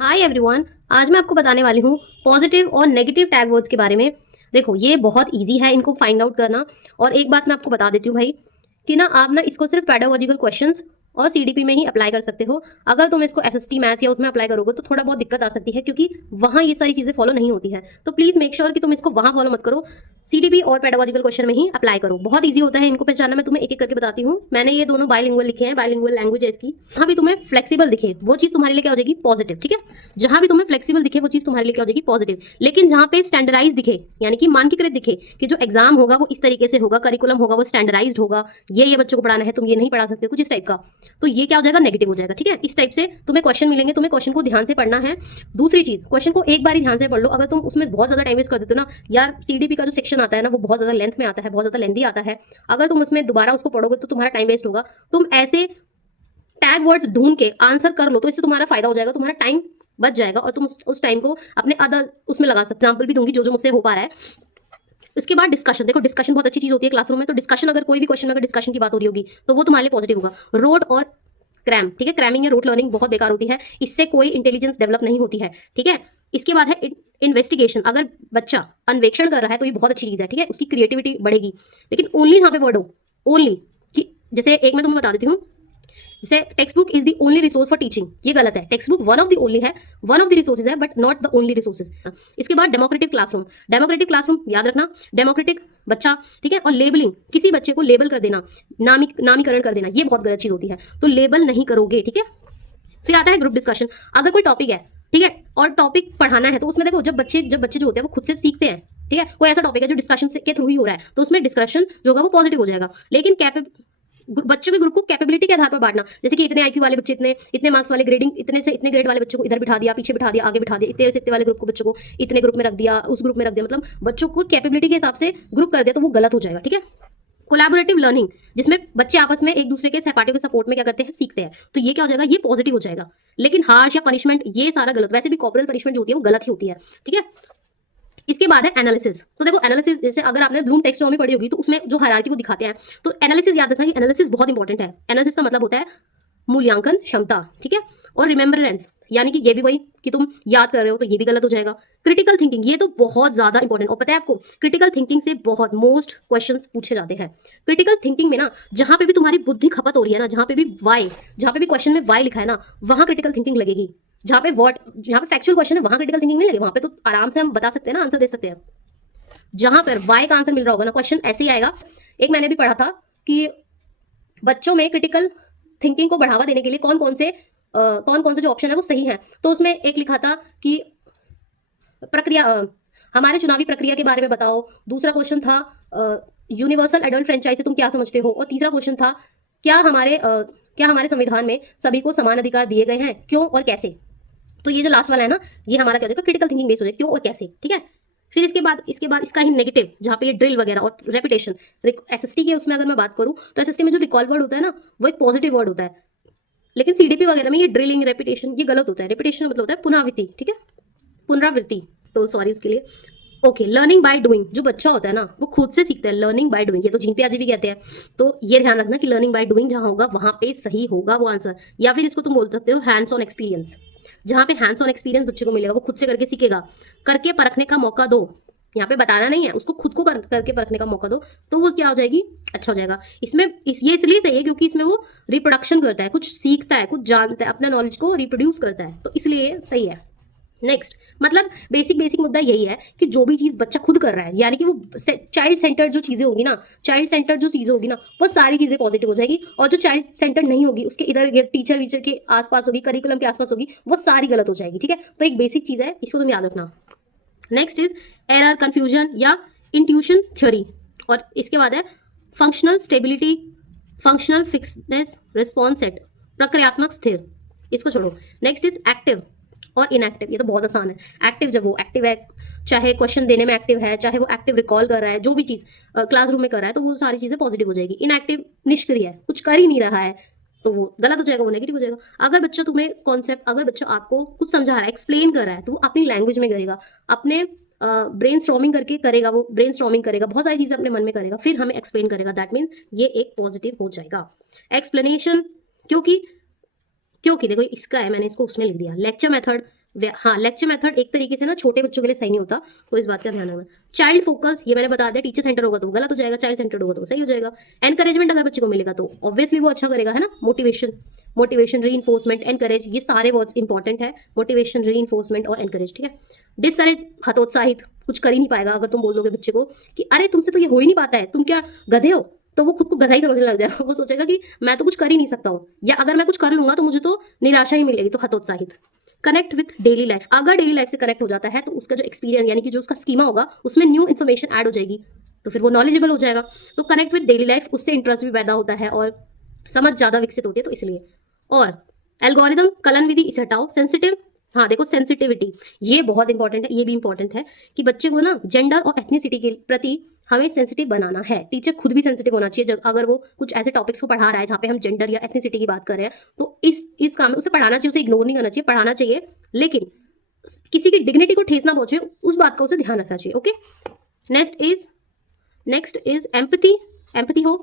Hi everyone. आज मैं आपको बताने वाली हूँ पॉजिटिव और नेगेटिव टैग वर्ड्स के बारे में। देखो, ये बहुत इजी है इनको फाइंड आउट करना। और एक बात मैं आपको बता देती हूँ भाई कि ना आप ना इसको सिर्फ पेडागोजिकल क्वेश्चंस और सीडीपी में ही अप्लाई कर सकते हो। अगर तुम इसको एसएसटी मैथ्स या उसमें अप्लाई करोगे तो थोड़ा बहुत दिक्कत आ सकती है, क्योंकि वहाँ ये सारी चीज़ें फॉलो नहीं होती है। तो प्लीज़ मेक श्योर कि तुम इसको वहाँ फॉलो मत करो, सीडीपी और पेडागोजिकल क्वेश्चन में ही अप्लाई करो। बहुत ईजी होता है इनको पहचानना। मैं तुम्हें एक एक करके बताती हूँ। मैंने ये दोनों बाइलिंगुअल लिखे हैं, बाइलिंगुअल लैंग्वेज है इसकी। जहाँ भी तुम्हें फ्लेक्सिबल दिखे वो चीज़ तुम्हारे लिए क्या हो जाएगी? पॉजिटिव। ठीक है, जहां भी तुम्हें फ्लेक्सिबल दिखे वो चीज तुम्हारे लिए क्या हो जाएगी? पॉजिटिव। लेकिन जहां पे स्टैंडर्डाइज दिखे, यानी कि मानकीकृत दिखे कि जो एग्जाम होगा वो इस तरीके से होगा, करिकुलम होगा वो स्टैंडर्डाइज्ड होगा, ये बच्चों को पढ़ाना है, तुम ये नहीं पढ़ा सकते हो, कुछ इस टाइप का, तो ये क्या हो जाएगा? नेगेटिव हो जाएगा। ठीक है, इस टाइप से तुम्हें क्वेश्चन मिलेंगे, तुम्हें क्वेश्चन को ध्यान से पढ़ना है। दूसरी चीज, क्वेश्चन को एक बार ही ध्यान से पढ़ लो। अगर तुम उसमें बहुत ज्यादा टाइम वेस्ट कर देते हो ना यार, सीडीपी का जो सेक्शन आता है ना वो बहुत ज्यादा लेंथ में आता है, बहुत ज्यादा लेंथी आता है। अगर तुम उसमें दोबारा उसको पढ़ोगे तो तुम्हारा टाइम वेस्ट होगा। तुम ऐसे टैग वर्ड्स ढूंढ के आंसर कर लो तो इससे तुम्हारा फायदा हो जाएगा, तुम्हारा टाइम बच जाएगा और तुम उस टाइम को अपने अदर उसमें लगा सकते। एग्जाम्पल भी दूंगी जो जो मुझसे हो पा रहा है। इसके बाद डिस्कशन। देखो, डिस्कशन बहुत अच्छी चीज होती है क्लासरूम में। तो डिस्कशन, अगर कोई भी क्वेश्चन में अगर डिस्कशन की बात हो रही होगी तो वो तुम्हारे लिए पॉजिटिव होगा। रोड और क्रैम, ठीक है, क्रैमिंग या रोट लर्निंग बहुत बेकार होती है, इससे कोई इंटेलिजेंस डेवलप नहीं होती है। ठीक है, इसके बाद है इन्वेस्टिगेशन। अगर बच्चा अन्वेषण कर रहा है तो ये बहुत अच्छी चीज है। ठीक है, उसकी क्रिएटिविटी बढ़ेगी। लेकिन ओनली यहाँ पे वर्ड हो, ओनली, कि जैसे एक मैं तुम्हें बता देती हूँ, जैसे text book is the only resource for teaching, ये गलत है। Text book one of the only है, वन ऑफ द रिसोर्सेज है, but not the only resources. इसके बाद डेमोक्रेटिव क्लासरूम। डेमोक्रेटिक क्लासरूम याद रखना, डेमोक्रेटिक बच्चा, ठीक है। और लेबलिंग, किसी बच्चे को लेबल कर देना, नामीकरण कर देना, ये बहुत गलत चीज होती है। तो लेबल नहीं करोगे। ठीक है, फिर आता है ग्रुप डिस्कशन। अगर कोई टॉपिक है, ठीक है, और टॉपिक पढ़ाना है तो उसमें देखो, जब बच्चे जो होते हैं वो खुद से सीखते हैं। ठीक है, कोई ऐसा टॉपिक है जो डिस्कशन के थ्रू ही हो रहा है तो उसमें डिस्कशन जो होगा वो पॉजिटिव हो जाएगा। लेकिन बच्चों के ग्रुप को कैपेबिलिटी के आधार पर बांटना, जैसे कि इतने आईक्यू वाले बच्चे, इतने इतने मार्क्स वाले, ग्रेडिंग इतने से इतने ग्रेड वाले बच्चों को इधर बिठा दिया, पीछे बिठा दिया, आगे बिठा दिया, इतने से इतने वाले ग्रुप को बच्चों को इतने ग्रुप में रख दिया, उस ग्रुप में रख दिया, मतलब बच्चों को कैपेबिलिटी के हिसाब से ग्रुप कर दिया तो वो गलत हो जाएगा। ठीक है, कोलैबोरेटिव लर्निंग, जिसमें बच्चे आपस में एक दूसरे के सहपाठियों के सपोर्ट में क्या करते हैं? सीखते हैं, तो ये क्या हो जाएगा? ये पॉजिटिव हो जाएगा। लेकिन हार्श या पनिशमेंट, ये सारा गलत। वैसे भी कॉर्पोरल पनिशमेंट जो होती है वो गलत ही होती है। ठीक है, इसके बाद है एनालिसिस। तो देखो, एनालिसिस, जैसे अगर आपने ब्लूम टेक्सोनॉमी पढ़ी होगी तो उसमें जो हायरार्की वो दिखाते हैं, तो एनालिसिस याद रखना कि एनालिसिस बहुत इंपॉर्टेंट है। एनालिसिस का मतलब होता है मूल्यांकन क्षमता। ठीक है, और रिमेम्बरेंस, यानी कि ये भी वही कि तुम याद कर रहे हो, तो ये भी गलत हो जाएगा। क्रिटिकल थिंकिंग, ये तो बहुत ज्यादा इंपॉर्टेंट। और पता है आपको, क्रिटिकल थिंकिंग से बहुत मोस्ट क्वेश्चंस पूछे जाते हैं। क्रिटिकल थिंकिंग में ना, जहां पे भी तुम्हारी बुद्धि खपत हो रही है ना, जहां पे भी वाई, जहां पे भी क्वेश्चन में वाई लिखा है ना, वहां क्रिटिकल थिंकिंग लगेगी। जहां पे वॉट, जहां पे फैक्चुअल क्वेश्चन है वहां क्रिटिकल थिंकिंग नहीं लगे, वहां पे तो आराम से हम बता सकते हैं ना, आंसर दे सकते हैं। जहां पर वाई का आंसर मिल रहा होगा ना, क्वेश्चन ऐसे ही आएगा। एक मैंने भी पढ़ा था कि बच्चों में क्रिटिकल थिंकिंग को बढ़ावा देने के लिए कौन कौन से जो ऑप्शन है वो सही है। तो उसमें एक लिखा था कि प्रक्रिया, हमारे चुनावी प्रक्रिया के बारे में बताओ। दूसरा क्वेश्चन था यूनिवर्सल एडल्ट फ्रेंचाइज से तुम क्या समझते हो। और तीसरा क्वेश्चन था क्या हमारे संविधान में सभी को समान अधिकार दिए गए हैं, क्यों और कैसे। तो ये जो लास्ट वाला है ना, ये हमारा क्या हो जाएगा? क्रिटिकल थिंकिंग बेस्ड हो जाएगा, क्यों और कैसे। ठीक है, फिर इसके बाद इसका ही नेगेटिव, जहाँ पे ये ड्रिल वगैरह और रेपिटेशन। एसएसटी के उसमें अगर मैं बात करूँ तो एसएसटी में जो रिकॉल वर्ड होता है ना, वो एक पॉजिटिव वर्ड होता है। लेकिन सीडीपी वगैरह में ये ड्रिलिंग, रेपिटेशन, ये गलत होता है। रेपिटेशन मतलब होता है पुनरावृत्ति। ठीक है, पुनरावृत्ति, तो सॉरी उसके लिए। ओके, लर्निंग बाय डूइंग, जो बच्चा होता है ना वो खुद से सीखता है। लर्निंग बाय डूइंग, ये तो जीन पियाजे भी कहते हैं। तो ये ध्यान रखना कि लर्निंग बाय डूइंग जहां होगा वहां पे सही होगा वो आंसर। या फिर इसको तुम बोल सकते हो हैंड्स ऑन एक्सपीरियंस। जहां पे हैंड्स ऑन एक्सपीरियंस बच्चे को मिलेगा, वो खुद से करके सीखेगा। करके परखने का मौका दो, यहाँ पे बताना नहीं है, उसको खुद को करके परखने का मौका दो, तो वो क्या हो जाएगी? अच्छा हो जाएगा। ये इसलिए सही है क्योंकि इसमें वो रिप्रोडक्शन करता है, कुछ सीखता है, कुछ जानता है, अपने नॉलेज को रिप्रोड्यूस करता है, तो इसलिए सही है। नेक्स्ट, मतलब बेसिक मुद्दा यही है कि जो भी चीज बच्चा खुद कर रहा है, यानी कि वो चाइल्ड सेंटर जो चीजें होगी ना, वो सारी चीजें पॉजिटिव हो जाएगी। और जो चाइल्ड सेंटर नहीं होगी, उसके इधर टीचर वीचर के आसपास होगी, करिकुलम के आसपास होगी, वो सारी गलत हो जाएगी। ठीक है, तो एक बेसिक चीज है, इसको तुम याद रखना। नेक्स्ट इज एरर, कंफ्यूजन या इंट्यूशन थ्योरी। और इसके बाद है functional stability, functional fixedness, response set, प्रक्रियात्मक स्थिर, इसको छोड़ो। नेक्स्ट इज एक्टिव और इनएक्टिव, ये तो बहुत आसान है। एक्टिव, जब वो एक्टिव है, चाहे क्वेश्चन देने में एक्टिव है, चाहे वो एक्टिव रिकॉल कर रहा है, जो भी चीज क्लासरूम में कर रहा है, तो वो सारी चीजें पॉजिटिव हो जाएगी। इनएक्टिव, निष्क्रिय है, कुछ कर ही नहीं रहा है, तो वो गलत हो जाएगा, वो नेगेटिव हो जाएगा। अगर बच्चा तुम्हें कॉन्सेप्ट, अगर बच्चा आपको कुछ समझा रहा है, एक्सप्लेन कर रहा है, तो वो अपनी लैंग्वेज में करेगा, अपने ब्रेन स्टॉर्मिंग करके करेगा, वो ब्रेन स्टॉर्मिंग करेगा, बहुत सारी चीजें अपने मन में करेगा, फिर हमें एक्सप्लेन करेगा, दैट मीन्स ये एक पॉजिटिव हो जाएगा। एक्सप्लेनेशन, क्योंकि देखो इसका है, मैंने इसको उसमें लिख दिया। लेक्चर मेथड, हाँ, लेक्चर मेथड एक तरीके से ना छोटे बच्चों के लिए सही नहीं होता, तो इस बात का ध्यान रखना। चाइल्ड फोकस, ये मैंने बता दिया, टीचर सेंटर होगा तो गलत हो जाएगा, चाइल्ड सेंटर्ड होगा तो सही हो जाएगा। एनकरेजमेंट अगर बच्चे को मिलेगा तो ऑब्वियसली वो अच्छा करेगा, है ना। मोटिवेशन, मोटिवेशन, री एनकरेज, ये सारे वर्ड्स इंपॉर्टेंट है। मोटिवेशन, री और एनकरेज, ठीक है। डिस्करेज, हतोत्साहित, कुछ कर ही नहीं पाएगा अगर तुम बोल दोगे बच्चे को कि अरे तुमसे तो ये हो ही नहीं पाता है, तुम क्या गधे हो, तो वो खुद को गधा ही समझने लग जाएगा। वो सोचेगा कि मैं तो कुछ कर ही नहीं सकता हूँ, या अगर मैं कुछ कर लूंगा तो मुझे तो निराशा ही मिलेगी, तो हतोत्साहित। कनेक्ट विथ डेली लाइफ, अगर डेली लाइफ से कनेक्ट हो जाता है तो उसका जो एक्सपीरियंस यानी कि जो उसका स्कीमा होगा उसमें न्यू इन्फॉर्मेशन ऐड हो जाएगी, तो फिर वो नॉलेजेबल हो जाएगा। तो कनेक्ट विथ डेली लाइफ, उससे इंटरेस्ट भी पैदा होता है और समझ ज्यादा विकसित होती है, तो इसलिए। और एल्गोरिदम, कलन विधि, इसे हटाओ। सेंसिटिव, हाँ देखो सेंसिटिविटी, ये बहुत इंपॉर्टेंट है, ये भी इंपॉर्टेंट है कि बच्चे को ना जेंडर और एथनिसिटी के प्रति हमें सेंसिटिव बनाना है। टीचर खुद भी सेंसिटिव होना चाहिए अगर वो कुछ ऐसे टॉपिक्स को पढ़ा रहा है जहाँ पे हम जेंडर या एथनिसिटी की बात कर रहे हैं, तो इस काम में उसे पढ़ाना चाहिए, उसे इग्नोर नहीं करना चाहिए, पढ़ाना चाहिए, लेकिन किसी की डिग्निटी को ठेस ना पहुंचे, उस बात का उसे ध्यान रखना चाहिए। Okay, next is empathy. Empathy हो,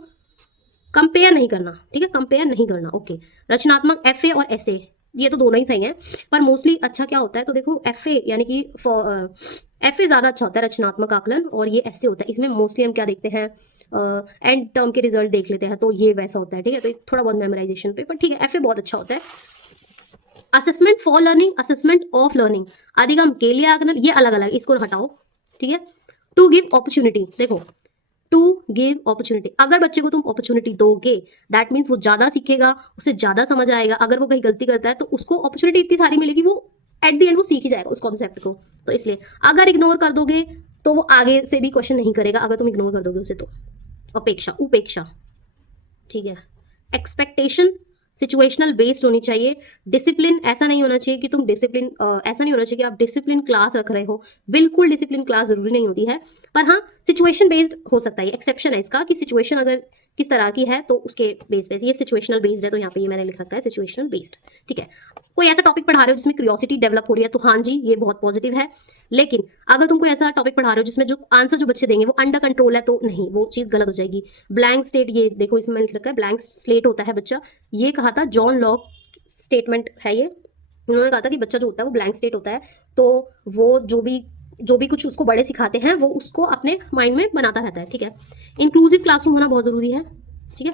कंपेयर नहीं करना, ठीक है, कंपेयर नहीं करना। ओके, रचनात्मक, एफए और एसे, ये तो दोनों ही सही हैं, पर मोस्टली अच्छा क्या होता है, तो देखो एफए यानी कि एफए ज्यादा अच्छा होता है, रचनात्मक आकलन, और ये एसे होता है। इसमें मोस्टली हम क्या देखते हैं, एंड टर्म के रिजल्ट देख लेते हैं, तो ये वैसा होता है, ठीक है। तो थोड़ा बहुत मेमोराइजेशन पे, पर ठीक है, एफए बहुत अच्छा होता है। Assessment for learning, assessment of learning, अधिगम के लिए आकलन, ये अलग अलग, इसको हटाओ, ठीक है। टू गिव अपॉर्चुनिटी, देखो टू गिव अपॉर्चुनिटी, अगर बच्चे को तुम अपॉर्चुनिटी दोगे दैट मीन्स वो ज्यादा सीखेगा, उसे ज्यादा समझ आएगा। अगर वो कहीं गलती करता है तो उसको अपॉर्चुनिटी इतनी सारी मिलेगी, वो एट द एंड वो सीख ही जाएगा उस कॉन्सेप्ट को। तो इसलिए अगर इग्नोर कर दोगे तो वो आगे से भी क्वेश्चन नहीं करेगा, अगर तुम इग्नोर कर दोगे उसे तो। अपेक्षा, उपेक्षा, ठीक है। एक्सपेक्टेशन, सिचुएशनल बेस्ड होनी चाहिए। डिसिप्लिन, ऐसा नहीं होना चाहिए कि तुम डिसिप्लिन, ऐसा नहीं होना चाहिए कि आप डिसिप्लिन क्लास रख रहे हो, बिल्कुल डिसिप्लिन क्लास जरूरी नहीं होती है, पर हाँ सिचुएशन बेस्ड हो सकता है। एक्सेप्शन है इसका कि सिचुएशन अगर किस तरह की है तो उसके बेस पे, ये सिचुएशनल बेस्ड है, तो यहाँ पे ये मैंने लिख रखा है सिचुएशनल बेस्ड, ठीक है। कोई ऐसा टॉपिक पढ़ा रहे हो जिसमें क्यूरियोसिटी डेवलप हो रही है, तो हाँ जी ये बहुत पॉजिटिव है। लेकिन अगर तुम कोई ऐसा टॉपिक पढ़ा रहे हो जिसमें जो आंसर जो बच्चे देंगे वो अंडर कंट्रोल है, तो नहीं, वो चीज़ गलत हो जाएगी। ब्लैंक स्टेट, ये देखो इसमें लिख रखा है ब्लैंक स्लेट होता है बच्चा, ये कहा था जॉन लॉक स्टेटमेंट है ये। उन्होंने कहा था कि बच्चा जो होता है वो ब्लैंक स्टेट होता है, तो वो जो भी कुछ उसको बड़े सिखाते हैं वो उसको अपने माइंड में बनाता रहता है, ठीक है। इंक्लूसिव क्लासरूम होना बहुत ज़रूरी है, ठीक है।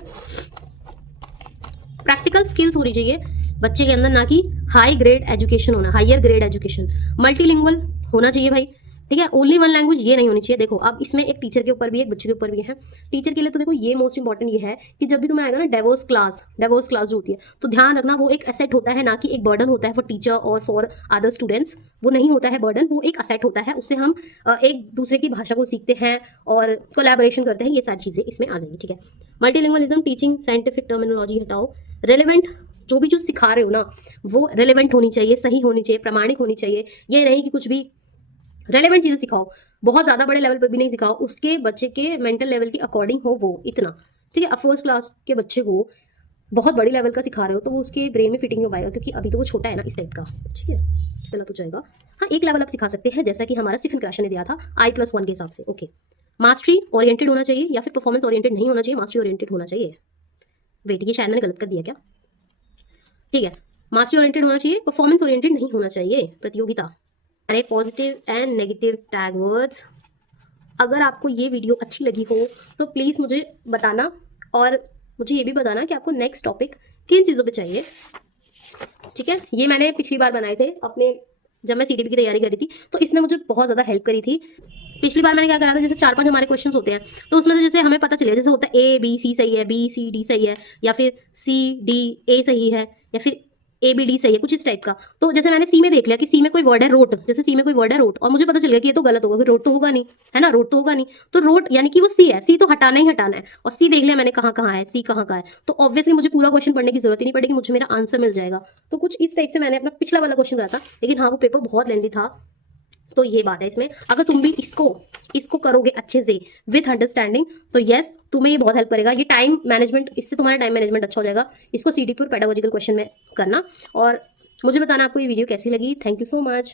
प्रैक्टिकल स्किल्स होनी चाहिए बच्चे के अंदर, ना कि हाई ग्रेड एजुकेशन होना, हायर ग्रेड एजुकेशन। मल्टीलिंगुअल होना चाहिए भाई, ठीक है। ओनली वन लैंग्वेज ये नहीं होनी चाहिए। देखो अब इसमें एक टीचर के ऊपर भी है, एक बच्चे के ऊपर भी है। टीचर के लिए तो देखो ये मोस्ट इंपॉर्टेंट ये है कि जब भी तुम्हें आएगा ना डाइवर्स क्लास जो होती है, तो ध्यान रखना वो एक एसेट होता है, ना कि एक बर्डन होता है फॉर टीचर और फॉर अदर स्टूडेंट्स। वो नहीं होता है बर्डन, वो एक असेट होता है, उससे हम एक दूसरे की भाषा को सीखते हैं और कोलैबोरेशन करते हैं, ये सारी चीज़ें इसमें आ जाएगी, ठीक है। मल्टीलिंगुअलिज्म, टीचिंग साइंटिफिक टर्मिनोलॉजी हटाओ। रेलेवेंट, जो भी चीज़ सिखा रहे हो ना वो रेलेवेंट होनी चाहिए, सही होनी चाहिए, प्रामाणिक होनी चाहिए। ये नहीं कि कुछ भी रेलेवेंट चीज़ें सिखाओ, बहुत ज़्यादा बड़े लेवल पर भी नहीं सिखाओ, उसके बच्चे के मेंटल लेवल की अकॉर्डिंग हो वो, इतना, ठीक है। अब फर्स्ट क्लास के बच्चे को बहुत बड़ी लेवल का सिखा रहे हो तो वो उसके ब्रेन में फिटिंग नहीं हो पाएगा, क्योंकि अभी तो वो छोटा है ना इस टाइप का, ठीक है, गलत हो जाएगा। हाँ एक लेवल आप सिखा सकते हैं, जैसा कि हमारा स्टीफन क्रैशन ने दिया था I+1 के हिसाब से, ओके। मास्टरी ओरिएंटेड होना चाहिए या फिर परफॉर्मेंस ओरिएंटेड नहीं होना चाहिए, मास्टरी ओरिएंटेड होना चाहिए। वेट, ये शायद मैंने गलत कर दिया क्या, ठीक है। मास्टरी ओरिएंटेड होना चाहिए, परफॉर्मेंस ओरिएंटेड नहीं होना चाहिए। प्रतियोगिता, अरे positive and negative tag words. अगर आपको ये वीडियो अच्छी लगी हो तो प्लीज़ मुझे बताना, और मुझे ये भी बताना कि आपको नेक्स्ट टॉपिक किन चीज़ों पे चाहिए, ठीक है। ये मैंने पिछली बार बनाए थे अपने, जब मैं CTP की तैयारी करी थी, तो इसने मुझे बहुत ज़्यादा हेल्प करी थी। पिछली बार मैंने क्या करा था, जैसे 4-5 हमारे क्वेश्चंस होते हैं, तो उसमें से जैसे हमें पता चले, जैसे होता है ABC सही है, BCD सही है, या फिर CD सही है, या फिर ABD सही है, कुछ इस टाइप का। तो जैसे मैंने C में देख लिया कि C में कोई वर्ड है रोट, जैसे C में कोई वर्ड है रोट, और मुझे पता चल गया कि ये तो गलत होगा, रोट तो होगा नहीं, है ना, रोट तो होगा नहीं, तो रोट यानी कि वो C है, C तो हटाना ही हटाना है, और C देख लिया मैंने कहाँ कहाँ है, C कहाँ है, तो ऑब्वियसली मुझे पूरा क्वेश्चन पढ़ने की जरूरत ही नहीं पड़ेगी, मुझे मेरा आंसर मिल जाएगा। तो कुछ इस टाइप से मैंने अपना पिछला वाला क्वेश्चन करा था, लेकिन हाँ वो पेपर बहुत लेंथी था, तो ये बात है इसमें। अगर तुम भी इसको करोगे अच्छे से विथ अंडरस्टैंडिंग, तो यस तुम्हें ये बहुत हेल्प करेगा। ये टाइम मैनेजमेंट, इससे तुम्हारा टाइम मैनेजमेंट अच्छा हो जाएगा। इसको CTP और पेडागोजिकल क्वेश्चन में करना, और मुझे बताना आपको ये वीडियो कैसी लगी। Thank you so much.